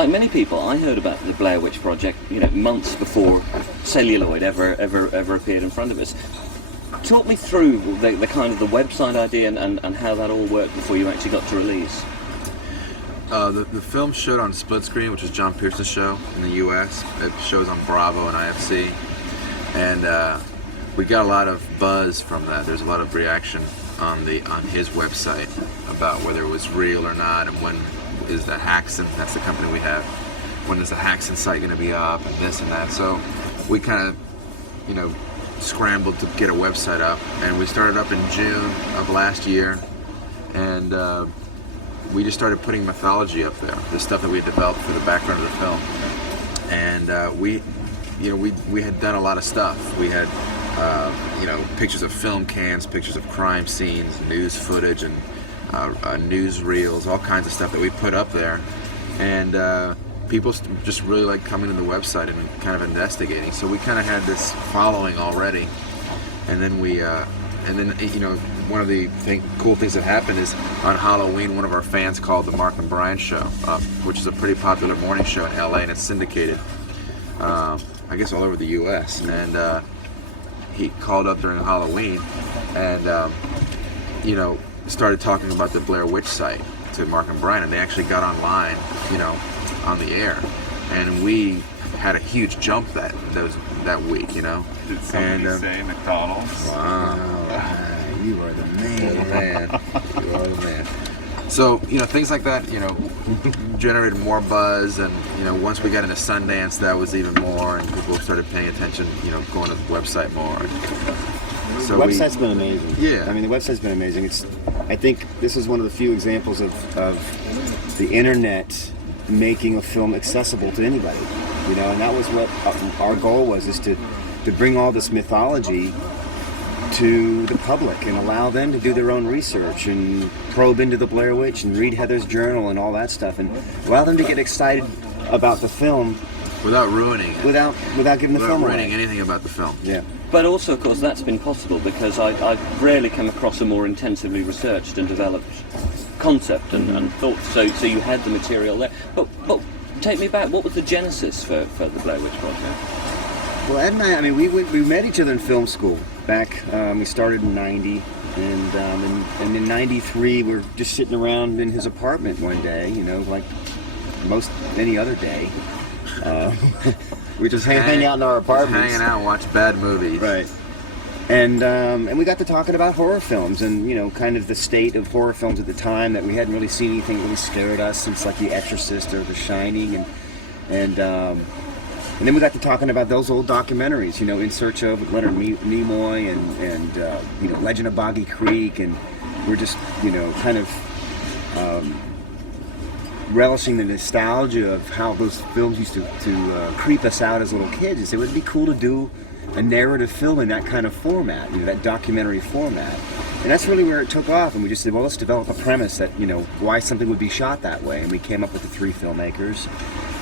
like many people, I heard about the Blair Witch Project, months before celluloid ever appeared in front of us. Talk me through the kind of the website idea and how that all worked before you actually got to release. The film showed on Split Screen, which is John Pearson's show in the U.S. It shows on Bravo and IFC, and we got a lot of buzz from that. There's a lot of reaction on his website about whether it was real or not, and when is the Haxon, that's the company we have, when is the Haxon site going to be up, and this and that. So we kind of, scrambled to get a website up, and we started up in June of last year, and we just started putting mythology up there, the stuff that we had developed for the background of the film. And we had done a lot of stuff. We had pictures of film cams, pictures of crime scenes, news footage, and newsreels, all kinds of stuff that we put up there. And people just really like coming to the website and kind of investigating. So we kind of had this following already. And then one of the cool things that happened is on Halloween, one of our fans called the Mark and Brian Show, which is a pretty popular morning show in LA, and it's syndicated, I guess, all over the US. And he called up during Halloween and, started talking about the Blair Witch site to Mark and Brian, and they actually got online, on the air. And we had a huge jump that week, Did somebody say McDonald's? Wow, you are the man. You are the man. So, things like that, generated more buzz, and, once we got into Sundance, that was even more, and people started paying attention, going to the website more. So the website's been amazing. Yeah. I mean, the website's been amazing. I think this is one of the few examples of the internet making a film accessible to anybody, and that was what our goal was, is to bring all this mythology to the public and allow them to do their own research and probe into the Blair Witch and read Heather's journal and all that stuff, and allow them to get excited about the film without ruining it. Without giving the film away. Without ruining anything about the film. Yeah. But also, of course, that's been possible because I've rarely come across a more intensively researched and developed concept and thought. So you had the material there. But take me back. What was the genesis for the Blair Witch Project? Well, Ed and I mean, we met each other in film school back. We started in '90, and in '93 we were just sitting around in his apartment one day, like most any other day. We just hang out in our apartments. Hanging out and watch bad movies. Right. And we got to talking about horror films and, kind of the state of horror films at the time, that we hadn't really seen anything that really scared us since, like, The Exorcist or The Shining. And then we got to talking about those old documentaries, In Search of Leonard Nimoy and Legend of Boggy Creek. And we're just, kind of relishing the nostalgia of how those films used to creep us out as little kids. And say, would it be cool to do a narrative film in that kind of format, that documentary format? And that's really where it took off. And we just said, well, let's develop a premise that, why something would be shot that way. And we came up with the 3 filmmakers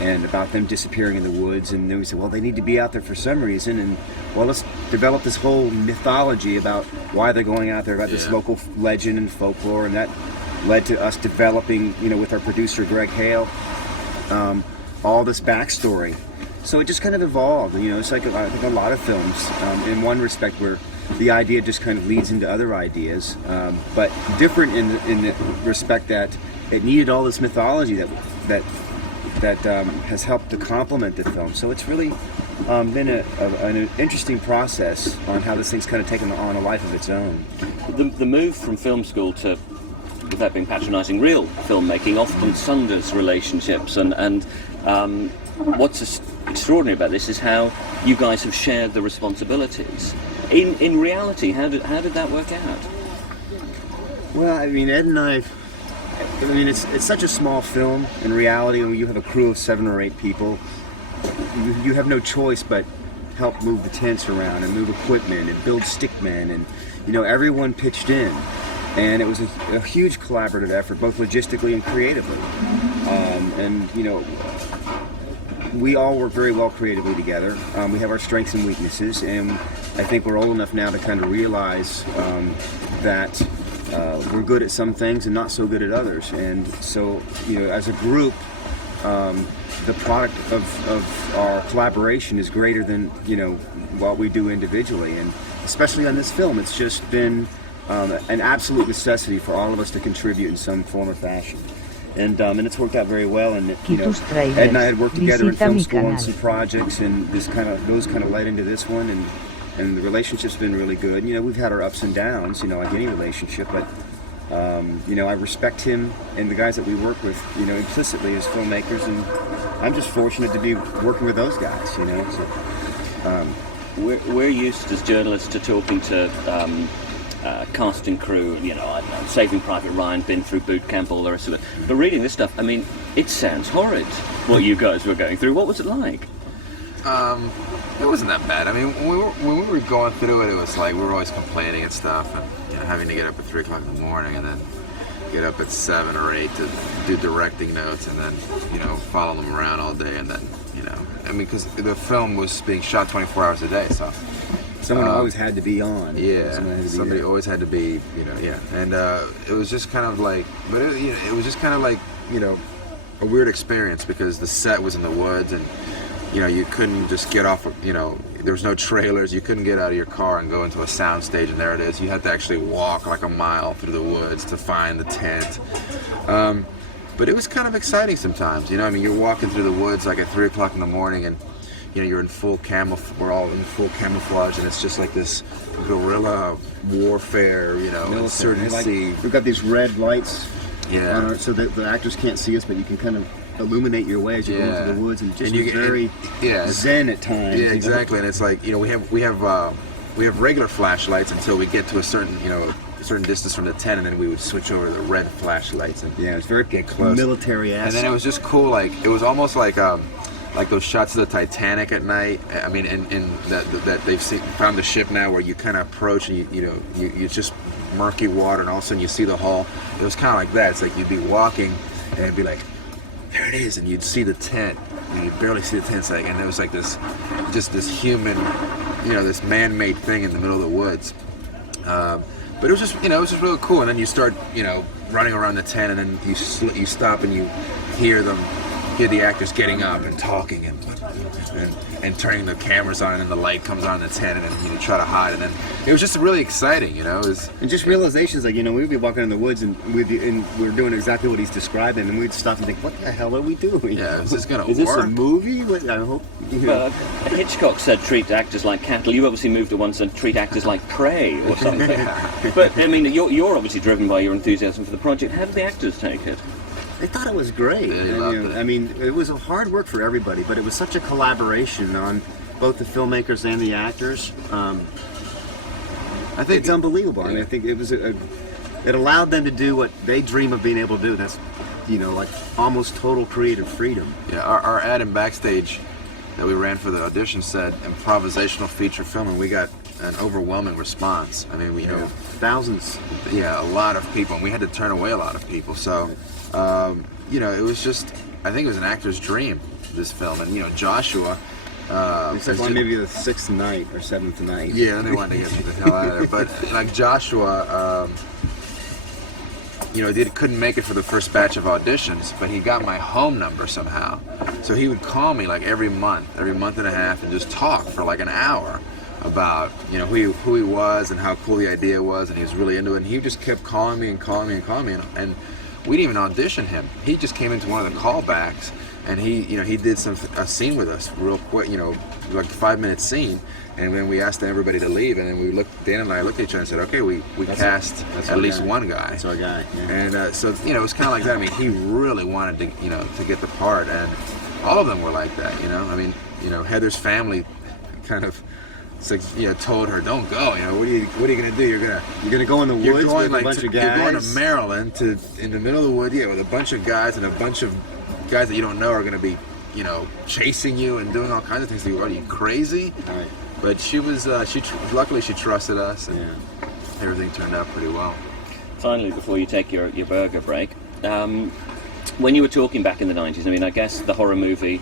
and about them disappearing in the woods. And then we said, well, they need to be out there for some reason. And, well, let's develop this whole mythology about why they're going out there, about this local legend and folklore. And that led to us developing, with our producer, Greg Hale, all this backstory. So it just kind of evolved. It's like, I think, a lot of films, in one respect, where the idea just kind of leads into other ideas, but different in the respect that it needed all this mythology that has helped to complement the film. So it's really been an interesting process on how this thing's kind of taken on a life of its own. The move from film school to, without being patronising, real filmmaking often sunders relationships, and what's extraordinary about this is how you guys have shared the responsibilities. In reality, how did that work out? Well, I mean, Ed and it's such a small film. In reality, when you have a crew of 7 or 8 people, you have no choice but help move the tents around and move equipment and build stickmen, and everyone pitched in. And it was a huge collaborative effort, both logistically and creatively. We all work very well creatively together. We have our strengths and weaknesses, and I think we're old enough now to kind of realize that we're good at some things and not so good at others. And so, as a group, the product of our collaboration is greater than, you know, what we do individually. And especially on this film, it's just been an absolute necessity for all of us to contribute in some form or fashion. And it's worked out very well. And you know, Ed and I had worked together in film school on some projects, and those kind of led into this one, and the relationship's been really good. You know, we've had our ups and downs, you know, like any relationship, but you know, I respect him and the guys that we work with, you know, implicitly as filmmakers, and I'm just fortunate to be working with those guys, you know. So, we're used as journalists to talking to cast and crew, you know, I don't know, Saving Private Ryan, been through boot camp, all the rest of it. But reading this stuff, I mean, it sounds horrid, what you guys were going through. What was it like? It wasn't that bad. I mean, when we were going through it, it was like we were always complaining and stuff, and you know, having to get up at 3 o'clock in the morning, and then get up at 7 or 8 to do directing notes, and then, you know, follow them around all day, and then, you know, I mean, because the film was being shot 24 hours a day, so someone always had to be on. Yeah, somebody always had to be, you know, yeah. And it was just kind of like, but it, you know, it was just kind of like, you know, a weird experience, because the set was in the woods, and you know, you couldn't just get off, you know, there was no trailers, you couldn't get out of your car and go into a sound stage and there it is. You had to actually walk like a mile through the woods to find the tent. But it was kind of exciting sometimes, you know, I mean, you're walking through the woods like at 3 o'clock in the morning, and you know, you're in full we're all in full camouflage, and it's just like this guerrilla warfare, you know, insurgency. Like, we've got these red lights, yeah, so that the actors can't see us, but you can kind of illuminate your way as you go into the woods, and just very zen at times. Yeah, exactly. And it's like, you know, we have regular flashlights until we get to a certain, you know, certain distance from the tent, and then we would switch over to the red flashlights, and it's very get close, military-esque. And then it was just cool, like it was almost like those shots of the Titanic at night. I mean, in that they've found the ship now, where you kind of approach and you just murky water, and all of a sudden you see the hull. It was kind of like that. It's like you'd be walking and it'd be like, there it is, and you'd see the tent, and you'd barely see the tent. It's like, and it was like this human, you know, this man-made thing in the middle of the woods. But it was just, you know, it was just really cool. And then you start, you know, running around the tent, and then you stop and you hear the actors getting up and talking and turning the cameras on, and then the light comes on in the tent, and then you try to hide, and then it was just really exciting, you know. And just realizations, like, you know, we'd be walking in the woods, and we were doing exactly what he's describing, and we'd stop and think, what the hell are we doing? Yeah, is this gonna work? Is this a movie? I hope. You know. Hitchcock said treat actors like cattle. You obviously moved to one and treat actors like prey or something. But I mean, you're obviously driven by your enthusiasm for the project. How did the actors take it? They thought it was great. Yeah, they loved it. I mean, it was hard work for everybody, but it was such a collaboration on both the filmmakers and the actors. I think it's unbelievable. Yeah. I mean, I think it was it allowed them to do what they dream of being able to do. That's, you know, like almost total creative freedom. Yeah, our ad in Backstage that we ran for the audition said improvisational feature film, and we got an overwhelming response. I mean, you know, thousands. Yeah, a lot of people, and we had to turn away a lot of people. So, you know, it was just, I think it was an actor's dream, this film. And, you know, Joshua... Except on maybe the 6th night or 7th night. Yeah, and they wanted to get the hell out of there. But, like, Joshua, you know, couldn't make it for the first batch of auditions, but he got my home number somehow. So he would call me, like, every month and a half, and just talk for, like, an hour about, you know, who he was and how cool the idea was, and he was really into it. And he just kept calling me, and we didn't even audition him. He just came into one of the callbacks, and he did a scene with us real quick, you know, like a 5-minute scene, and then we asked everybody to leave, and then Dan and I looked at each other and said, okay, we cast at least one guy. That's our guy. Yeah. And so, you know, it was kind of like that. I mean, he really wanted to, you know, to get the part, and all of them were like that, you know. I mean, you know, Heather's family kind of, it's like, you know, told her, don't go, you know, what are you gonna do? You're gonna go in the woods with a bunch of guys? You're going to Maryland, in the middle of the woods, with a bunch of guys, and a bunch of guys that you don't know are gonna be, you know, chasing you and doing all kinds of things. Are you crazy? Right. But she was, luckily she trusted us, and everything turned out pretty well. Finally, before you take your burger break, when you were talking back in the 90s, I mean, I guess the horror movie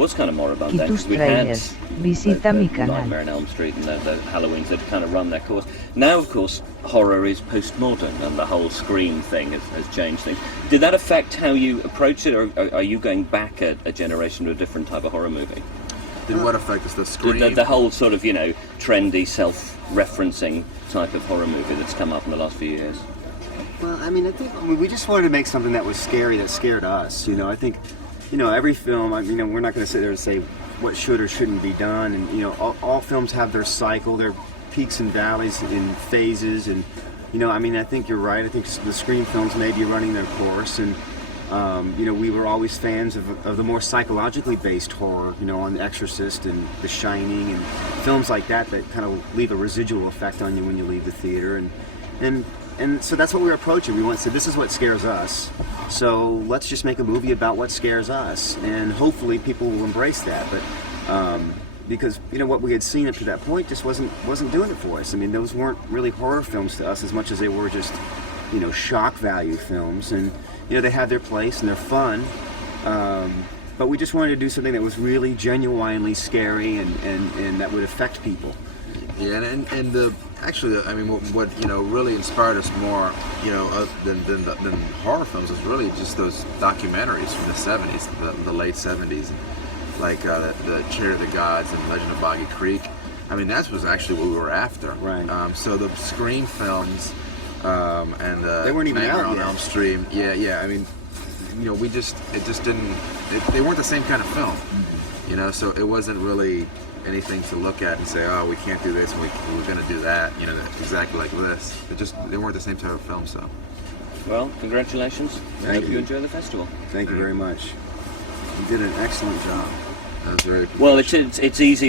was kind of more about that. Y tus 'Cause we had trailers. Visita mi canal. Nightmare on Elm Street and the Halloweens that kind of run their course. Now, of course, horror is postmodern, and the whole Scream thing has changed things. Did that affect how you approach it, or are you going back a generation to a different type of horror movie? Did what affect us? The Scream? The whole sort of, trendy, self-referencing type of horror movie that's come up in the last few years. Well, I mean, we just wanted to make something that was scary, that scared us. I think, every film, we're not going to sit there and say what should or shouldn't be done. And, all films have their cycle, their peaks and valleys and phases. And, I think you're right. I think the Scream films may be running their course. And, we were always fans of the more psychologically based horror, on The Exorcist and The Shining and films like that kind of leave a residual effect on you when you leave the theater. And so that's what we were approaching. We said, this is what scares us. So let's just make a movie about what scares us. And hopefully people will embrace that. But because, what we had seen up to that point just wasn't doing it for us. I mean, those weren't really horror films to us as much as they were just, shock value films. And, they had their place and they're fun. But we just wanted to do something that was really genuinely scary and that would affect people. Yeah, and actually, I mean, what really inspired us more, than horror films was really just those documentaries from the '70s, the late '70s, like the Chariot of the Gods and Legend of Boggy Creek. I mean, that was actually what we were after. Right. So the Scream films and they weren't even Nightmare out on yet. Elm Street. Yeah. I mean, it just didn't. They weren't the same kind of film. Mm-hmm. So it wasn't really anything to look at and say, oh, we can't do this, and we're going to do that, exactly like this. They weren't the same type of film, so. Well, congratulations. I hope you enjoy the festival. Thank you very much. You did an excellent job. That was very Well, it's easy